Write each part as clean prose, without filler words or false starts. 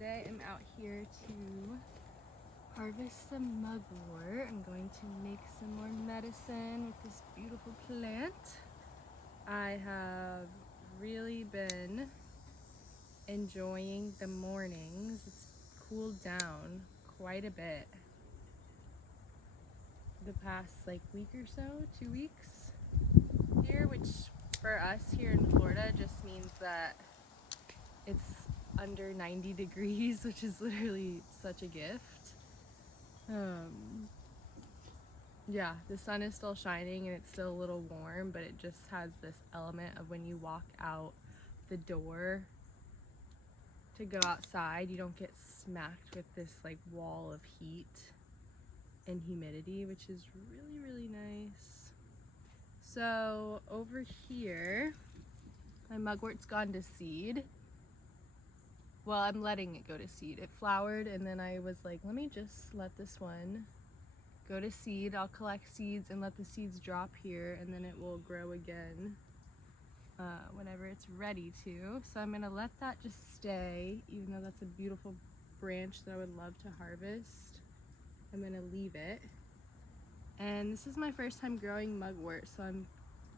Today I'm out here to harvest some mugwort. I'm going to make some more medicine with this beautiful plant. I have really been enjoying the mornings. It's cooled down quite a bit the past week or so, 2 weeks here, which for us here in Florida just means that it's under 90 degrees, which is literally such a gift. Yeah, the sun is still shining and it's still a little warm, but it just has this element of when you walk out the door to go outside, you don't get smacked with this wall of heat and humidity, which is really, really nice. So over here, my mugwort's gone to seed. Well, I'm letting it go to seed. It flowered and then I was like, let me just let this one go to seed. I'll collect seeds and let the seeds drop here and then it will grow again whenever it's ready to. So I'm gonna let that just stay, even though that's a beautiful branch that I would love to harvest. I'm gonna leave it. And this is my first time growing mugwort, so I'm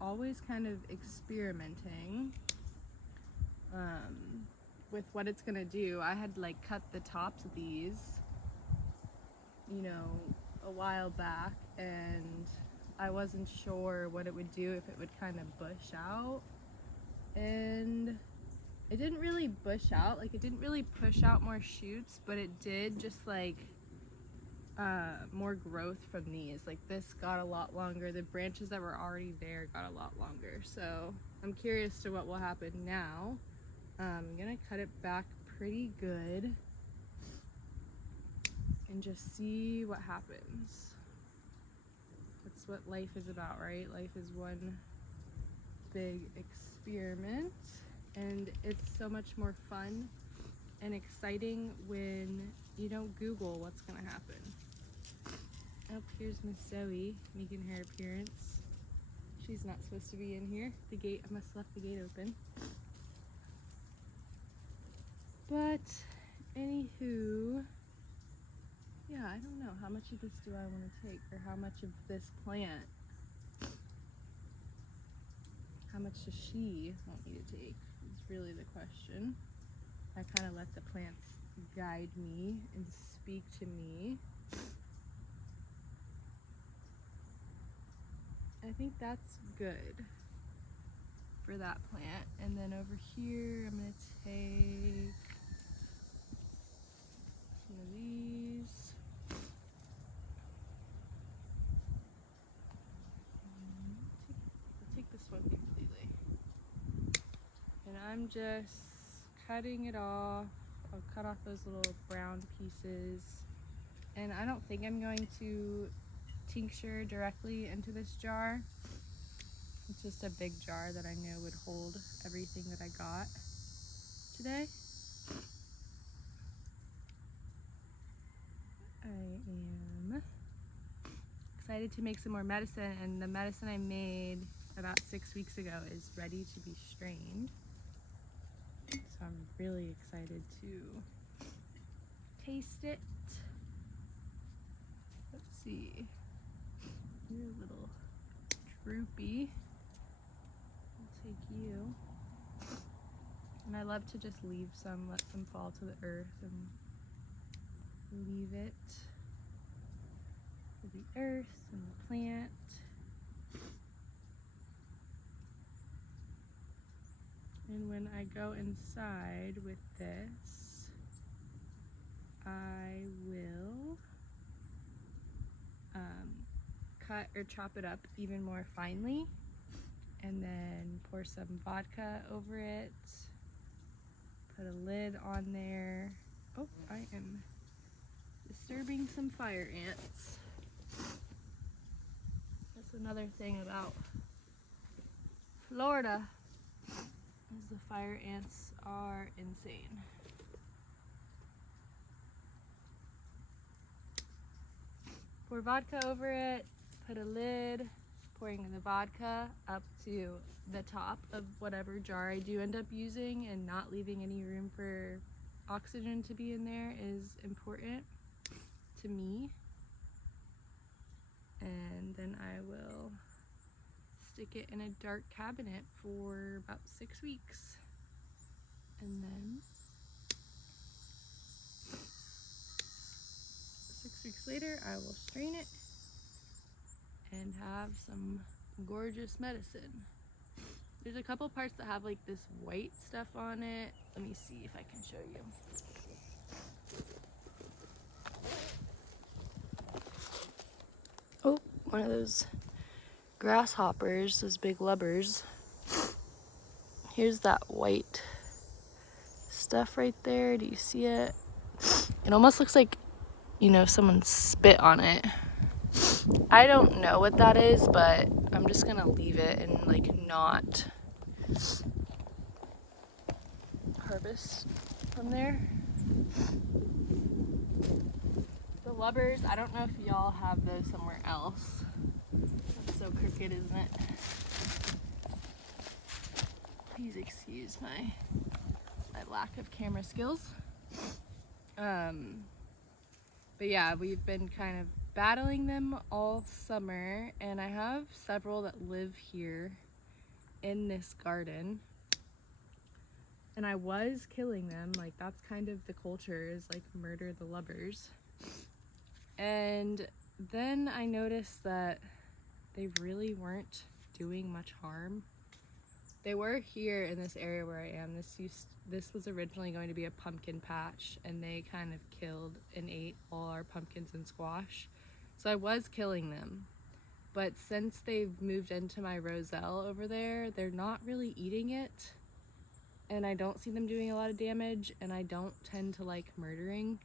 always kind of experimenting with what it's gonna do. I had cut the tops of these, a while back, and I wasn't sure what it would do, if it would kind of bush out. And it didn't really bush out, it didn't really push out more shoots, but it did just more growth from these. This got a lot longer. The branches that were already there got a lot longer. So I'm curious to what will happen now. I'm gonna cut it back pretty good and just see what happens. That's what life is about, right? Life is one big experiment, and it's so much more fun and exciting when you don't Google what's gonna happen. Oh, here's Miss Zoe making her appearance. She's not supposed to be in here. The gate, I must have left the gate open. But anywho, yeah, I don't know, how much of this do I want to take, or how much of this plant, how much does she want me to take, is really the question. I kind of let the plants guide me and speak to me. I think that's good for that plant. And then over here, I'm gonna take some of these. I'll take this one completely. And I'm just cutting it off. I'll cut off those little brown pieces. And I don't think I'm going to tincture directly into this jar. It's just a big jar that I know would hold everything that I got today. I am excited to make some more medicine, and the medicine I made about 6 weeks ago is ready to be strained. So I'm really excited to taste it. Let's see. You're a little droopy. I'll take you. And I love to just leave some, let some fall to the earth and leave it for the earth and the plant. And when I go inside with this, I will cut or chop it up even more finely, and then pour some vodka over it, put a lid on there. Oh, I am disturbing some fire ants. That's another thing about Florida, is the fire ants are insane. Pour vodka over it, put a lid, pouring the vodka up to the top of whatever jar I do end up using, and not leaving any room for oxygen to be in there is important to me. And then I will stick it in a dark cabinet for about 6 weeks. And then 6 weeks later, I will strain it and have some gorgeous medicine. There's a couple parts that have like this white stuff on it. Let me see if I can show you. Oh, one of those grasshoppers, those big lubbers. Here's that white stuff right there. Do you see it? It almost looks like, you know, someone spit on it. I don't know what that is, but I'm just gonna leave it and like not harvest from there. The lubbers, I don't know if y'all have those somewhere else. That's so crooked, isn't it? Please excuse my lack of camera skills. But yeah, we've been kind of battling them all summer, and I have several that live here in this garden. And I was killing them, like that's kind of the culture, is like murder the lubbers. And then I noticed that they really weren't doing much harm. They were here in this area where I am. This was originally going to be a pumpkin patch, and they kind of killed and ate all our pumpkins and squash. So I was killing them. But since they've moved into my roselle over there, they're not really eating it. And I don't see them doing a lot of damage, and I don't tend to like murdering.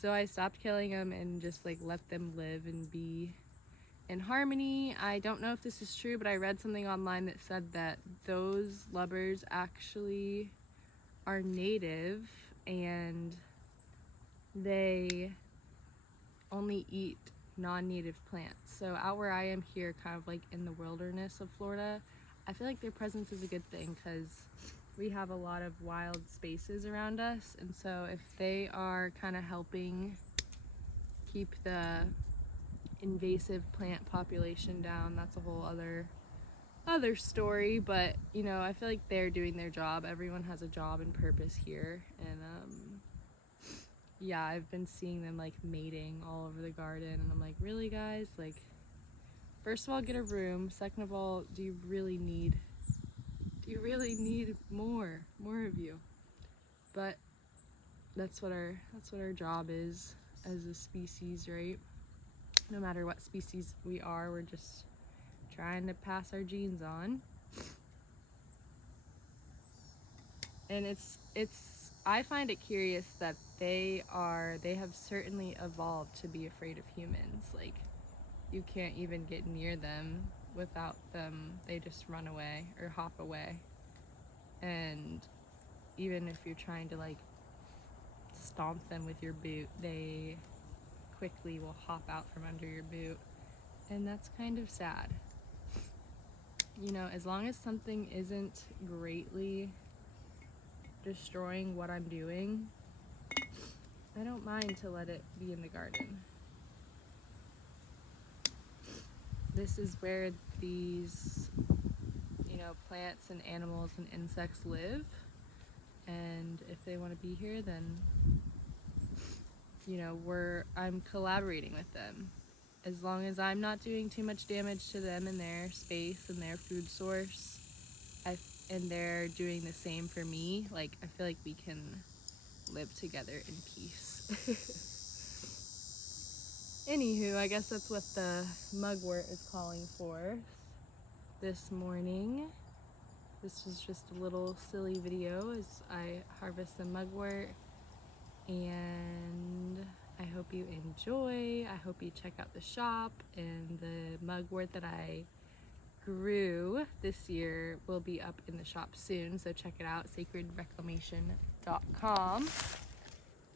So I stopped killing them and just like let them live and be in harmony. I don't know if this is true, but I read something online that said that those lubbers actually are native and they only eat non-native plants. So out where I am here, kind of like in the wilderness of Florida, I feel like their presence is a good thing because we have a lot of wild spaces around us. And so if they are kind of helping keep the invasive plant population down, that's a whole other story. But you know, I feel like they're doing their job. Everyone has a job and purpose here, and yeah, I've been seeing them like mating all over the garden, and I'm like, really guys, like, first of all, get a room. Second of all, do you really need more of you? But that's what our job is as a species, right? No matter what species we are, we're just trying to pass our genes on. And I find it curious that they have certainly evolved to be afraid of humans. Like, you can't even get near them without them. They just run away or hop away. And even if you're trying to like stomp them with your boot, they quickly will hop out from under your boot. And that's kind of sad. You know, as long as something isn't greatly destroying what I'm doing, I don't mind to let it be in the garden. This is where these, you know, plants and animals and insects live, and if they want to be here, then, you know, I'm collaborating with them. As long as I'm not doing too much damage to them and their space and their food source, and they're doing the same for me, like, I feel like we can live together in peace. Anywho, I guess that's what the mugwort is calling for this morning. This was just a little silly video as I harvest some mugwort, and I hope you enjoy. I hope you check out the shop, and the mugwort that I grew this year will be up in the shop soon, so check it out, sacredreclamation.com,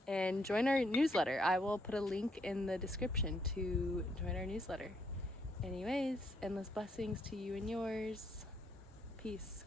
and join our newsletter. I will put a link in the description to join our newsletter. Anyways, endless blessings to you and yours. Peace.